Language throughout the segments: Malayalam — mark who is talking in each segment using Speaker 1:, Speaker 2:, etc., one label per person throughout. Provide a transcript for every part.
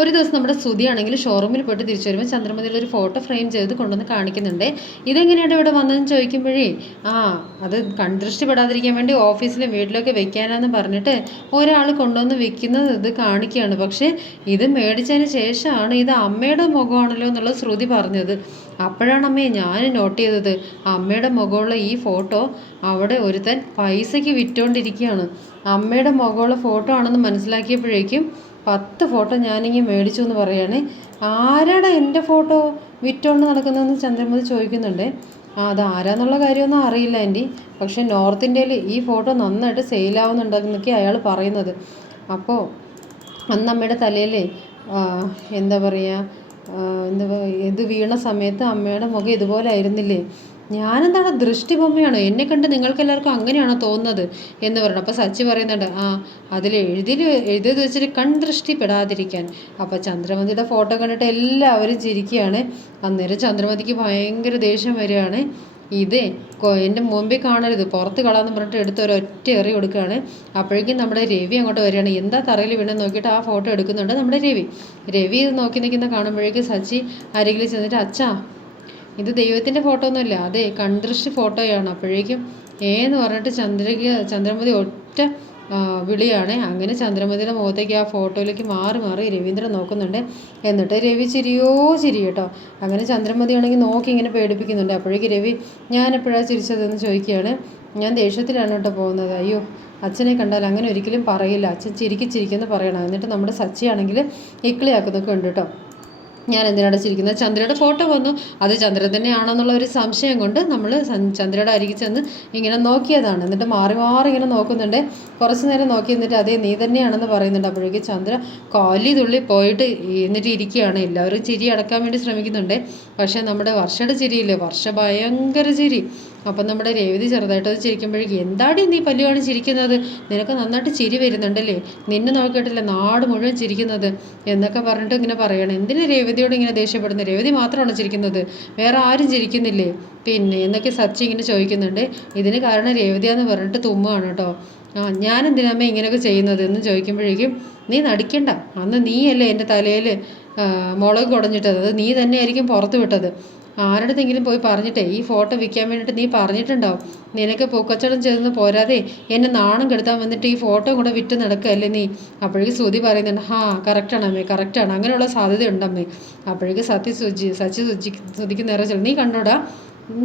Speaker 1: ഒരു ദിവസം നമ്മുടെ ശ്രുതിയാണെങ്കിൽ ഷോറൂമിൽ പോയിട്ട് തിരിച്ചു വരുമ്പോൾ ചന്ദ്രമതിയിൽ ഒരു ഫോട്ടോ ഫ്രെയിം ചെയ്ത് കൊണ്ടുവന്ന് കാണിക്കുന്നുണ്ട്. ഇതെങ്ങനെയാണ് ഇവിടെ വന്നതെന്ന് ചോദിക്കുമ്പോഴേ ആ അത് കൺദൃഷ്ടിപ്പെടാതിരിക്കാൻ വേണ്ടി ഓഫീസിലും വീട്ടിലൊക്കെ വെക്കാനാന്ന് പറഞ്ഞിട്ട് ഒരാൾ കൊണ്ടുവന്ന് വെക്കുന്നത് ഇത് കാണിക്കുകയാണ്. പക്ഷേ ഇത് മേടിച്ചതിന് ശേഷമാണ് ഇത് അമ്മയുടെ മുഖമാണല്ലോ എന്നുള്ള ശ്രുതി പറഞ്ഞത്. അപ്പോഴാണ് അമ്മയെ ഞാൻ നോട്ട് ചെയ്തത്. അമ്മയുടെ മുഖമുള്ള ഈ ഫോട്ടോ അവിടെ ഒരുത്തൻ പൈസയ്ക്ക് വിറ്റുകൊണ്ടിരിക്കുകയാണ് അമ്മയുടെ മുഖമുള്ള ഫോട്ടോ ആണെന്ന് മനസ്സിലാക്കിയപ്പോഴേക്കും പത്ത് ഫോട്ടോ ഞാനിങ്ങനെ മേടിച്ചു എന്ന് പറയുകയാണ് ആരാടാ എന്റെ ഫോട്ടോ വിറ്റോണ്ട് നടക്കുന്നതെന്ന് ചന്ദ്രമതി ചോദിക്കുന്നുണ്ട്. ആ അത് ആരാന്നുള്ള കാര്യമൊന്നും അറിയില്ല ആന്റി. പക്ഷെ നോർത്ത് ഇന്ത്യയിൽ ഈ ഫോട്ടോ നന്നായിട്ട് സെയിലാവുന്നുണ്ടെന്നൊക്കെ അയാൾ പറയുന്നത്. അപ്പോൾ അന്ന് അമ്മയുടെ തലയിൽ എന്താ പറയുക എന്താ ഇത് വീണ സമയത്ത് അമ്മയുടെ മുഖം ഇതുപോലെ ആയിരുന്നില്ലേ? ഞാനെന്താണ് ദൃഷ്ടിബൊമ്മയാണോ? എന്നെ കണ്ട് നിങ്ങൾക്ക് എല്ലാവർക്കും അങ്ങനെയാണോ തോന്നുന്നത്? എന്ന് പറഞ്ഞു. അപ്പോൾ സച്ചി പറയുന്നുണ്ട് ആ അതിൽ എഴുതി എഴുതിയത് വെച്ചിട്ട് കൺദൃഷ്ടി പെടാതിരിക്കാൻ അപ്പോൾ ചന്ദ്രമതിയുടെ ഫോട്ടോ കണ്ടിട്ട് എല്ലാവരും ചിരിക്കുകയാണ്. അന്നേരം ചന്ദ്രമതിക്ക് ഭയങ്കര ദേഷ്യം വരികയാണ്. ഇതേ എന്റെ മുമ്പിൽ കാണരുത്. പുറത്ത് കളാന്ന് പറഞ്ഞിട്ട് എടുത്ത് ഒരു ഒറ്റ എറി കൊടുക്കുകയാണ്. അപ്പോഴേക്കും നമ്മുടെ രവി അങ്ങോട്ട് വരികയാണ്. എന്താ തറയിൽ വീണെന്ന് നോക്കിയിട്ട് ആ ഫോട്ടോ എടുക്കുന്നുണ്ട് നമ്മുടെ രവി. രവി ഇത് നോക്കി നിൽക്കുന്ന കാണുമ്പോഴേക്കും സച്ചി അരികിൽ ചെന്നിട്ട് അച്ഛാ ഇത് ദൈവത്തിന്റെ ഫോട്ടോ ഒന്നുമില്ല അതെ കൺദൃഷ്ടി ഫോട്ടോയാണ്. അപ്പോഴേക്കും ഏന്ന് പറഞ്ഞിട്ട് ചന്ദ്രയ്ക്ക് ചന്ദ്രമതി ഒറ്റ വിളിയാണ്. അങ്ങനെ ചന്ദ്രമതിയുടെ മുഖത്തേക്ക് ആ ഫോട്ടോയിലേക്ക് മാറി മാറി രവീന്ദ്രൻ നോക്കുന്നുണ്ട്. എന്നിട്ട് രവി ചിരിയോ ചിരി കേട്ടോ. അങ്ങനെ ചന്ദ്രമതി ആണെങ്കിൽ നോക്കി ഇങ്ങനെ പേടിപ്പിക്കുന്നുണ്ട്. അപ്പോഴേക്ക് രവി ഞാൻ എപ്പോഴാണ് ചിരിച്ചതെന്ന് ചോദിക്കുകയാണ്. ഞാൻ ദേഷ്യത്തിലാണ് കേട്ടോ പോകുന്നത്. അയ്യോ അച്ഛനെ കണ്ടാൽ അങ്ങനെ ഒരിക്കലും പറയില്ല. അച്ഛൻ ചിരിക്ക് ചിരിക്കുന്നു പറയണം. എന്നിട്ട് നമ്മുടെ സച്ചിയാണെങ്കിൽ ഇക്കിളിയാക്കുന്നൊക്കെ ഉണ്ട് കേട്ടോ. ഞാൻ എന്തിനാണ് ചിരിക്കുന്നത്? ചന്ദ്രയുടെ ഫോട്ടോ വന്നു. അത് ചന്ദ്രൻ തന്നെയാണെന്നുള്ള ഒരു സംശയം കൊണ്ട് നമ്മൾ ചന്ദ്രയുടെ അരികിൽ ചെന്ന് ഇങ്ങനെ നോക്കിയതാണ്. എന്നിട്ട് മാറി മാറി ഇങ്ങനെ നോക്കുന്നുണ്ട്. കുറച്ച് നേരം നോക്കി എന്നിട്ട് അതേ നീ തന്നെയാണെന്ന് പറയുന്നുണ്ട്. അപ്പോഴേക്കും ചന്ദ്ര കാലി തുള്ളി പോയിട്ട് എന്നിട്ട് ഇരിക്കുകയാണ്. എല്ലാവരും ചിരി അടക്കാൻ വേണ്ടി ശ്രമിക്കുന്നുണ്ട്. പക്ഷേ നമ്മുടെ വർഷയുടെ ചിരിയില്ലേ? വർഷ ഭയങ്കര ചിരി. അപ്പം നമ്മുടെ രേവതി ചെറുതായിട്ടത് ചിരിക്കുമ്പോഴേക്കും എന്താടി നീ പല്ലുവാണ് ചിരിക്കുന്നത്? നിനക്ക് നന്നായിട്ട് ചിരി വരുന്നുണ്ടല്ലേ? നിന്നെ നോക്കിയിട്ടില്ല നാട് മുഴുവൻ ചിരിക്കുന്നത്? എന്നൊക്കെ പറഞ്ഞിട്ട് ഇങ്ങനെ പറയണം. എന്തിന് രേവതിയോട് ഇങ്ങനെ ദേഷ്യപ്പെടുന്നത്? രേവതി മാത്രമാണ് ചിരിക്കുന്നത്? വേറെ ആരും ചിരിക്കുന്നില്ലേ? പിന്നെ എന്നൊക്കെ സച്ചി ഇങ്ങനെ ചോദിക്കുന്നുണ്ട്. ഇതിന് കാരണം രേവതിയാന്ന് പറഞ്ഞിട്ട് തുമ്മുകയാണ് കേട്ടോ. ആ ഞാൻ എന്തിനാമ്മ ഇങ്ങനെയൊക്കെ ചെയ്യുന്നത്? എന്ന് ചോദിക്കുമ്പോഴേക്കും നീ നടിക്കണ്ട. അന്ന് നീയല്ലേ എന്റെ തലയിൽ മുളക് കുടഞ്ഞിട്ടത്? അത് നീ തന്നെയായിരിക്കും പുറത്ത് വിട്ടത്. ആരുടെതെങ്കിലും പോയി പറഞ്ഞിട്ടേ ഈ ഫോട്ടോ വിൽക്കാൻ വേണ്ടിയിട്ട് നീ പറഞ്ഞിട്ടുണ്ടാവും. നിനക്ക് പൂക്കച്ചവടം ചെയ്തെന്ന് പോരാതെ എന്നെ നാണം കെടുത്താൻ വന്നിട്ട് ഈ ഫോട്ടോ കൂടെ വിറ്റ് നടക്കുകയല്ലേ നീ? അപ്പോഴേക്ക് ശ്രുതി പറയുന്നുണ്ട് ഹാ കറക്റ്റാണ് അമ്മേ കറക്റ്റാണ് അങ്ങനെയുള്ള സാധ്യതയുണ്ടമ്മേ അപ്പോഴേക്കും സത്യ സുജി സച്ചി ശുചി ശ്രുതിക്ക് നേരെ ചെല്ലും. നീ കണ്ടോടാ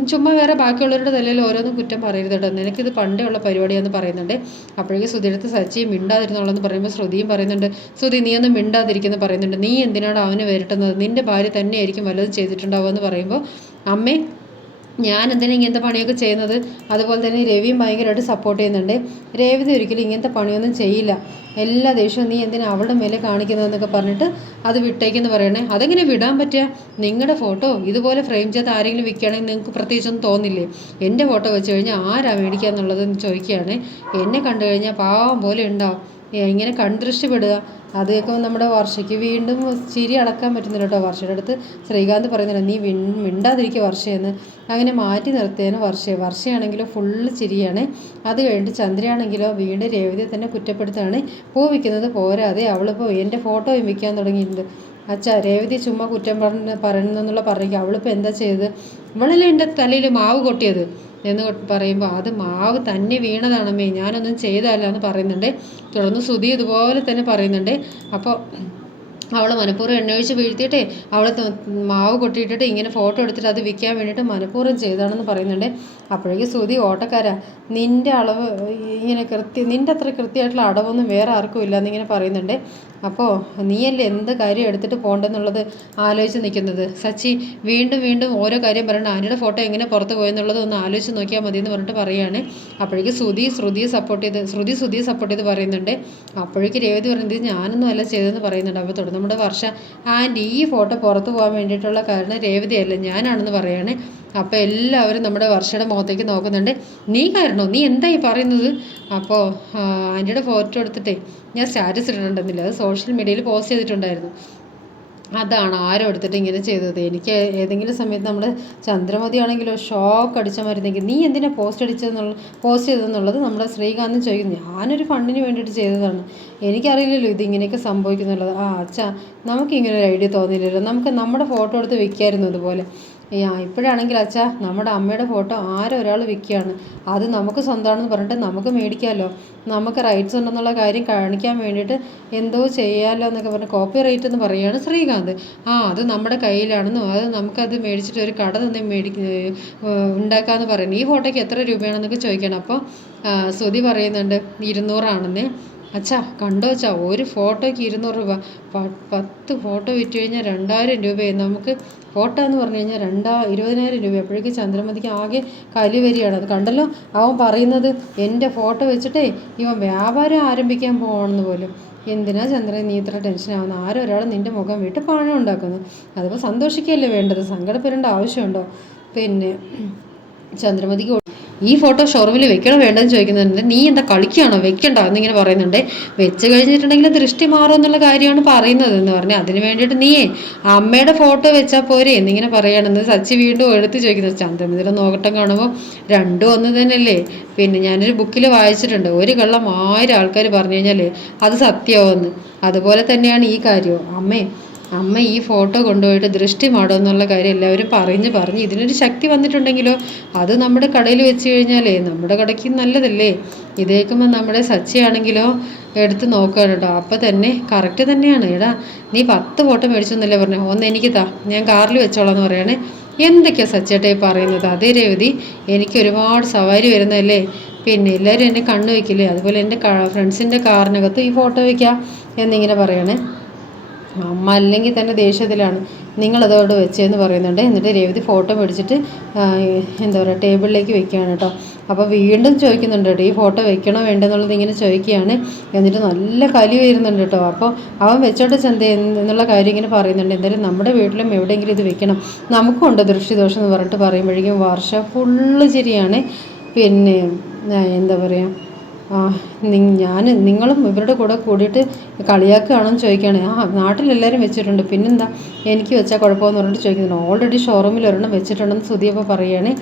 Speaker 1: ചുമ്മാ വേറെ ബാക്കിയുള്ളവരുടെ തലയിൽ ഓരോന്നും കുറ്റം പറയരുത് കേട്ടോ. നിനക്കിത് പണ്ടേ ഉള്ള പരിപാടിയാന്ന് പറയുന്നുണ്ട്. അപ്പോഴേക്കും ശ്രുതിയെടുത്ത് സച്ചിയും മിണ്ടാതിരുന്നുള്ളതെന്ന് പറയുമ്പോൾ ശ്രുതിയും പറയുന്നുണ്ട് ശ്രുതി നീ ഒന്നും മിണ്ടാതിരിക്കുന്നു പറയുന്നുണ്ട്. നീ എന്തിനാണ് അവന് വരട്ടുന്നത്? നിന്റെ ഭാര്യ തന്നെയായിരിക്കും വല്ലതും ചെയ്തിട്ടുണ്ടാവുക എന്ന് പറയുമ്പോൾ അമ്മേ ഞാൻ എന്തിനാ ഇങ്ങനത്തെ പണിയൊക്കെ ചെയ്യുന്നത്? അതുപോലെ തന്നെ രവിയും ഭയങ്കരമായിട്ട് സപ്പോർട്ട് ചെയ്യുന്നുണ്ട്. രവി ഒരിക്കലും ഇങ്ങനത്തെ പണിയൊന്നും ചെയ്യില്ല. എല്ലാ ദേഷ്യവും നീ എന്തിനാ അവളുടെ മേലെ കാണിക്കുന്നതെന്നൊക്കെ പറഞ്ഞിട്ട് അത് വിട്ടേക്കെന്ന് പറയണേ. അതെങ്ങനെ വിടാൻ പറ്റുക നിങ്ങളുടെ ഫോട്ടോ ഇതുപോലെ ഫ്രെയിം ചെയ്ത് ആരെങ്കിലും വിൽക്കുകയാണെങ്കിൽ നിങ്ങൾക്ക് പ്രത്യേകിച്ചൊന്നും തോന്നില്ലേ? എന്റെ ഫോട്ടോ വെച്ച് കഴിഞ്ഞാൽ ആരാ മേടിക്കുക എന്നുള്ളതെന്ന് ചോദിക്കുകയാണ്. എന്നെ കണ്ടു കഴിഞ്ഞാൽ പാവം പോലെ ഉണ്ടാവും. ഇങ്ങനെ കൺദൃഷ്ടിപ്പെടുക അത് കേൾക്കുമ്പോൾ നമ്മുടെ വർഷയ്ക്ക് വീണ്ടും ചിരി അടക്കാൻ പറ്റുന്നില്ല കേട്ടോ. വർഷയുടെ അടുത്ത് ശ്രീകാന്ത് പറയുന്നില്ല നീ മിണ്ടാതിരിക്കുക വർഷയെന്ന് അങ്ങനെ മാറ്റി നിർത്തിയതിന് വർഷ. വർഷയാണെങ്കിലോ ഫുള്ള് ചിരിയാണ്. അത് കഴിഞ്ഞിട്ട് ചന്ദ്രയാണെങ്കിലോ വീണ്ടും രേവതിയെ തന്നെ കുറ്റപ്പെടുത്താണ് പൂ വിൽക്കുന്നത് പോരാതെ അവളിപ്പോൾ എന്റെ ഫോട്ടോയും വിൽക്കാൻ തുടങ്ങിയിട്ടുണ്ട്. അച്ഛാ രേവതി ചുമ്മാ കുറ്റം പറഞ്ഞ് പറയുന്നെന്നുള്ള പറയുക. അവളിപ്പോൾ എന്താ ചെയ്തത്? ഇവളല്ലേ എന്റെ തലയിൽ മാവ് കൊട്ടിയത്? എന്ന് പറയുമ്പോൾ അത് മാവ് തന്നെ വീണതാണമ്മേ ഞാനൊന്നും ചെയ്തതല്ല എന്ന് പറയുന്നുണ്ട്. തുടർന്ന് ശ്രുതി ഇതുപോലെ തന്നെ പറയുന്നുണ്ട്. അപ്പോൾ അവൾ മനഃപൂർവം എണ്ണ ഒഴിച്ച് വീഴ്ത്തിയിട്ടേ അവൾ മാവ് കൊട്ടിയിട്ടിട്ട് ഇങ്ങനെ ഫോട്ടോ എടുത്തിട്ട് അത് വിൽക്കാൻ വേണ്ടിയിട്ട് മനഃപൂർവം ചെയ്താണെന്ന് പറയുന്നുണ്ട്. അപ്പോഴേക്കും ശ്രുതി ഓട്ടക്കാരാ നിന്റെ അളവ് ഇങ്ങനെ കൃത്യം നിന്റെ അത്ര കൃത്യമായിട്ടുള്ള അടവൊന്നും വേറെ ആർക്കും ഇല്ല എന്നിങ്ങനെ പറയുന്നുണ്ട്. അപ്പോൾ നീയല്ലേ എന്ത് കാര്യം എടുത്തിട്ട് പോകണ്ടെന്നുള്ളത് ആലോചിച്ച് നിൽക്കുന്നത്? സച്ചി വീണ്ടും വീണ്ടും ഓരോ കാര്യം പറയണ്ട ആനയുടെ ഫോട്ടോ എങ്ങനെ പുറത്ത് പോയെന്നുള്ളത് ഒന്ന് ആലോചിച്ച് നോക്കിയാൽ മതി എന്ന് പറഞ്ഞിട്ട് പറയുകയാണ്. അപ്പോഴേക്ക് ശ്രുതി ശ്രുതിയെ സപ്പോർട്ട് ചെയ്ത് ശ്രുതി ശ്രുതിയെ സപ്പോർട്ട് ചെയ്ത് പറയുന്നുണ്ട്. അപ്പോഴേക്ക് രേവതി പറയുന്നത് ഞാനൊന്നും അല്ല ചെയ്തതെന്ന് പറയുന്നുണ്ട്. അപ്പോൾ തുടർന്ന് നമ്മുടെ വർഷ ആൻഡ് ഈ ഫോട്ടോ പുറത്ത് പോകാൻ വേണ്ടിയിട്ടുള്ള കാരണം രേവതിയല്ല ഞാനാണെന്ന് പറയുകയാണ് അപ്പോൾ എല്ലാവരും നമ്മുടെ വർഷയുടെ മുഖത്തേക്ക് നോക്കുന്നുണ്ട്. നീ കാരണോ? നീ എന്തായി പറയുന്നത്? അപ്പോൾ ആന്റിയുടെ ഫോട്ടോ എടുത്തിട്ടേ ഞാൻ സ്റ്റാറ്റസ് ഇടണ്ടെന്നില്ല അത് സോഷ്യൽ മീഡിയയിൽ പോസ്റ്റ് ചെയ്തിട്ടുണ്ടായിരുന്നു. അതാണ് ആരോ എടുത്തിട്ട് ഇങ്ങനെ ചെയ്തത്. എനിക്ക് ഏതെങ്കിലും സമയത്ത് നമ്മൾ ചന്ദ്രമതി ആണെങ്കിലോ ഷോക്ക് അടിച്ച മരുന്നെങ്കിൽ നീ എന്തിനാ പോസ്റ്റ് അടിച്ചതെന്നുള്ള പോസ്റ്റ് ചെയ്തതെന്നുള്ളത് നമ്മുടെ ശ്രീകാന്ത് ചോദിക്കുന്നു. ഞാനൊരു ഫണ്ടിന് വേണ്ടിയിട്ട് ചെയ്തതാണ്. എനിക്കറിയില്ലല്ലോ ഇതിങ്ങനെയൊക്കെ സംഭവിക്കുന്നുള്ളത്. ആ അച്ഛാ നമുക്ക് ഇങ്ങനെ ഒരു ഐഡിയ തോന്നിയില്ലല്ലോ. നമുക്ക് നമ്മുടെ ഫോട്ടോ എടുത്ത് വെക്കായിരുന്നു ഇതുപോലെ. ഇപ്പോഴാണെങ്കിൽ അച്ഛാ നമ്മുടെ അമ്മയുടെ ഫോട്ടോ ആരോ ഒരാൾ വിൽക്കുകയാണ് അത് നമുക്ക് സ്വന്തമാണെന്ന് പറഞ്ഞിട്ട് നമുക്ക് മേടിക്കാമല്ലോ. നമുക്ക് റൈറ്റ്സ് ഉണ്ടെന്നുള്ള കാര്യം കാണിക്കാൻ വേണ്ടിയിട്ട് എന്തോ ചെയ്യാമല്ലോ എന്നൊക്കെ പറഞ്ഞ് കോപ്പി റൈറ്റ് എന്ന് പറയുകയാണ് ശ്രീകാന്ത്. ആ അത് നമ്മുടെ കയ്യിലാണെന്നും അത് നമുക്കത് മേടിച്ചിട്ട് ഒരു കട തന്നെ മേടി ഉണ്ടാക്കാമെന്ന് പറയുന്നു. ഈ ഫോട്ടോയ്ക്ക് എത്ര രൂപയാണെന്നൊക്കെ ചോദിക്കണം. അപ്പോൾ ശ്രുതി പറയുന്നുണ്ട് ഇരുന്നൂറാണെന്നേ. അച്ഛാ കണ്ടോ അച്ഛാ ഒരു ഫോട്ടോയ്ക്ക് ഇരുന്നൂറ് രൂപ. പത്ത് ഫോട്ടോ വിറ്റ് കഴിഞ്ഞാൽ രണ്ടായിരം രൂപയായി. നമുക്ക് ഫോട്ടോ എന്ന് പറഞ്ഞു കഴിഞ്ഞാൽ രണ്ടാ ഇരുപതിനായിരം രൂപ. എപ്പോഴേക്കും ചന്ദ്രമതിക്ക് ആകെ കലി വരികയാണ്. അത് കണ്ടല്ലോ? അവൻ പറയുന്നത് എന്റെ ഫോട്ടോ വെച്ചിട്ടേ ഇവൻ വ്യാപാരം ആരംഭിക്കാൻ പോകണമെന്ന് പോലും. എന്തിനാ ചന്ദ്രൻ നീ ഇത്ര ടെൻഷൻ ആവുന്ന ആരോ ഒരാൾ നിന്റെ മുഖം വിട്ട് പണം ഉണ്ടാക്കുന്നു. അതിപ്പോൾ സന്തോഷിക്കുകയല്ലേ വേണ്ടത്? സങ്കടപ്പെടേണ്ട ആവശ്യമുണ്ടോ? പിന്നെ ചന്ദ്രമതിക്ക് ഈ ഫോട്ടോ ഷോറൂമിൽ വെക്കണോ വേണ്ടെന്ന് ചോദിക്കുന്നുണ്ട്. നീ എന്താ കളിക്കുകയാണോ? വെക്കണ്ട എന്നിങ്ങനെ പറയുന്നുണ്ട്. വെച്ച് കഴിഞ്ഞിട്ടുണ്ടെങ്കിൽ ദൃഷ്ടി മാറും എന്നുള്ള കാര്യമാണ് പറയുന്നത് എന്ന് പറഞ്ഞു അതിന് വേണ്ടിയിട്ട് നീയേ അമ്മയുടെ ഫോട്ടോ വെച്ചാൽ പോരെ എന്നിങ്ങനെ പറയുകയാണെന്ന് സച്ചി വീണ്ടും എടുത്ത് ചോദിക്കുന്നത് ചന്ദ്രമതിയുടെ നോക്കട്ടം കാണുമ്പോൾ രണ്ടും ഒന്ന് തന്നെയല്ലേ? പിന്നെ ഞാനൊരു ബുക്കിൽ വായിച്ചിട്ടുണ്ട്. ഒരു കള്ളം ആയിരം ആൾക്കാർ പറഞ്ഞു കഴിഞ്ഞാൽ അത് സത്യമാവുമെന്ന്. അതുപോലെ തന്നെയാണ് ഈ കാര്യവും. അമ്മേ അമ്മ ഈ ഫോട്ടോ കൊണ്ടുപോയിട്ട് ദൃഷ്ടി മാടും എന്നുള്ള കാര്യം എല്ലാവരും പറഞ്ഞ് പറഞ്ഞ് ഇതിനൊരു ശക്തി വന്നിട്ടുണ്ടെങ്കിലോ? അത് നമ്മുടെ കടയിൽ വെച്ച് കഴിഞ്ഞാലേ നമ്മുടെ കടയ്ക്ക് നല്ലതല്ലേ? ഇതേക്കുമ്പോൾ നമ്മുടെ സച്ചിയാണെങ്കിലോ എടുത്ത് നോക്കുകയാണ് കേട്ടോ അപ്പോൾ തന്നെ കറക്റ്റ് തന്നെയാണ്. എടാ നീ പത്ത് ഫോട്ടോ മേടിച്ചെന്നല്ലേ പറഞ്ഞു? ഒന്ന് എനിക്ക് താ ഞാൻ കാറിൽ വെച്ചോളാം എന്ന് പറയണേ എന്തൊക്കെയാണ് സച്ചേട്ടയെ പറയുന്നത്? അതേ രേവതി എനിക്ക് ഒരുപാട് സവാരി വരുന്നതല്ലേ? പിന്നെ എല്ലാവരും എന്നെ കണ്ണു വയ്ക്കില്ലേ? അതുപോലെ എന്റെ ഫ്രണ്ട്സിന്റെ കാറിനകത്ത് ഈ ഫോട്ടോ വയ്ക്കാം എന്നിങ്ങനെ പറയണേ. അമ്മ അല്ലെങ്കിൽ തന്നെ ദേഷ്യത്തിലാണ്. നിങ്ങളതോട് വെച്ചതെന്ന് പറയുന്നുണ്ട്. എന്നിട്ട് രേവതി ഫോട്ടോ മേടിച്ചിട്ട് എന്താ പറയുക ടേബിളിലേക്ക് വെക്കുകയാണ് കേട്ടോ. അപ്പോൾ വീണ്ടും ചോദിക്കുന്നുണ്ട് കേട്ടോ ഈ ഫോട്ടോ വെക്കണോ വേണ്ടെന്നുള്ളത് ഇങ്ങനെ ചോദിക്കുകയാണ്. എന്നിട്ട് നല്ല കലി വരുന്നുണ്ട് കേട്ടോ. അപ്പോൾ അവൻ വെച്ചോട്ടെ ചന്ത എന്നുള്ള കാര്യം ഇങ്ങനെ പറയുന്നുണ്ട്. എന്തായാലും നമ്മുടെ വീട്ടിലും എവിടെയെങ്കിലും ഇത് വെക്കണം. നമുക്കുണ്ട് ദൃഷ്ടിദോഷം എന്ന് പറഞ്ഞിട്ട് പറയുമ്പോഴേക്കും വർഷ ഫുള്ള് ചിരിയാണ്. പിന്നെ എന്താ പറയുക ഞാൻ നിങ്ങളും ഇവരുടെ കൂടെ കൂടിയിട്ട് കളിയാക്കുകയാണെന്ന് ചോദിക്കുകയാണ്. ആ നാട്ടിലെല്ലാവരും വെച്ചിട്ടുണ്ട്. പിന്നെന്താ? എനിക്ക് വെച്ചാൽ കുഴപ്പമെന്ന് പറഞ്ഞിട്ട് ചോദിക്കുന്നുണ്ട്. ഓൾറെഡി ഷോറൂമിൽ ഒരെണ്ണം വെച്ചിട്ടുണ്ടെന്ന് സുധിയപ്പോൾ പറയുകയാണ്.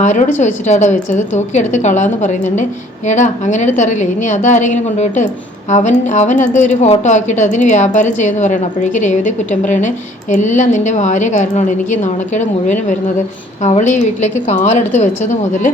Speaker 1: ആരോട് ചോദിച്ചിട്ടാടാ വെച്ചത്? തൂക്കിയെടുത്ത് കളാന്ന് പറയുന്നുണ്ട്. എടാ അങ്ങനെ എടുത്തറിയില്ലേ ഇനി അതാരെങ്കിലും കൊണ്ടുപോയിട്ട് അവൻ അവൻ അത് ഒരു ഫോട്ടോ ആക്കിയിട്ട് അതിന് വ്യാപാരം ചെയ്യുമെന്ന് പറയണം. അപ്പോഴേക്ക് രേവതി കുറ്റം പറയണേ എല്ലാം നിന്റെ ഭാര്യ കാരണമാണ്. എനിക്ക് നാണക്കേട് മുഴുവനും വരുന്നത്. അവൾ ഈ വീട്ടിലേക്ക് കാലെടുത്ത് വെച്ചത് മുതൽ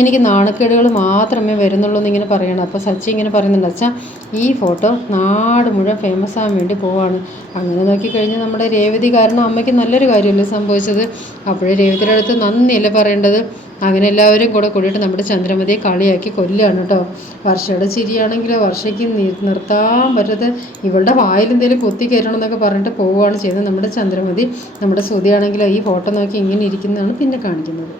Speaker 1: എനിക്ക് നാണക്കേടുകൾ മാത്രമേ വരുന്നുള്ളൂ എന്നിങ്ങനെ പറയണം. അപ്പോൾ സച്ചി ഇങ്ങനെ പറയുന്നുണ്ട് അച്ഛാ ഈ ഫോട്ടോ നാട് മുഴുവൻ ഫേമസ് ആകാൻ വേണ്ടി പോവാണ്. അങ്ങനെ നോക്കിക്കഴിഞ്ഞാൽ നമ്മുടെ രേവതി കാരണം അമ്മയ്ക്ക് നല്ലൊരു കാര്യമല്ലേ സംഭവിച്ചത്? അപ്പോഴേ രേവതിയുടെ അടുത്ത് നന്ദിയല്ലേ പറയേണ്ടത്? അങ്ങനെ എല്ലാവരും കൂടെ കൂടിയിട്ട് നമ്മുടെ ചന്ദ്രമതിയെ കളിയാക്കി കൊല്ലുകയാണ് കേട്ടോ. വർഷയുടെ ചിരിയാണെങ്കിലോ വർഷയ്ക്ക് നിർത്താൻ പറ്റാതെ ഇവളുടെ വായിൽ എന്തെങ്കിലും കൊത്തി കയറണം എന്നൊക്കെ പറഞ്ഞിട്ട് പോവുകയാണ് ചെയ്യുന്നത് നമ്മുടെ ചന്ദ്രമതി. നമ്മുടെ ശ്രുതിയാണെങ്കിലോ ഈ ഫോട്ടോ നോക്കി ഇങ്ങനെ ഇരിക്കുന്നതാണ് പിന്നെ കാണിക്കുന്നത്.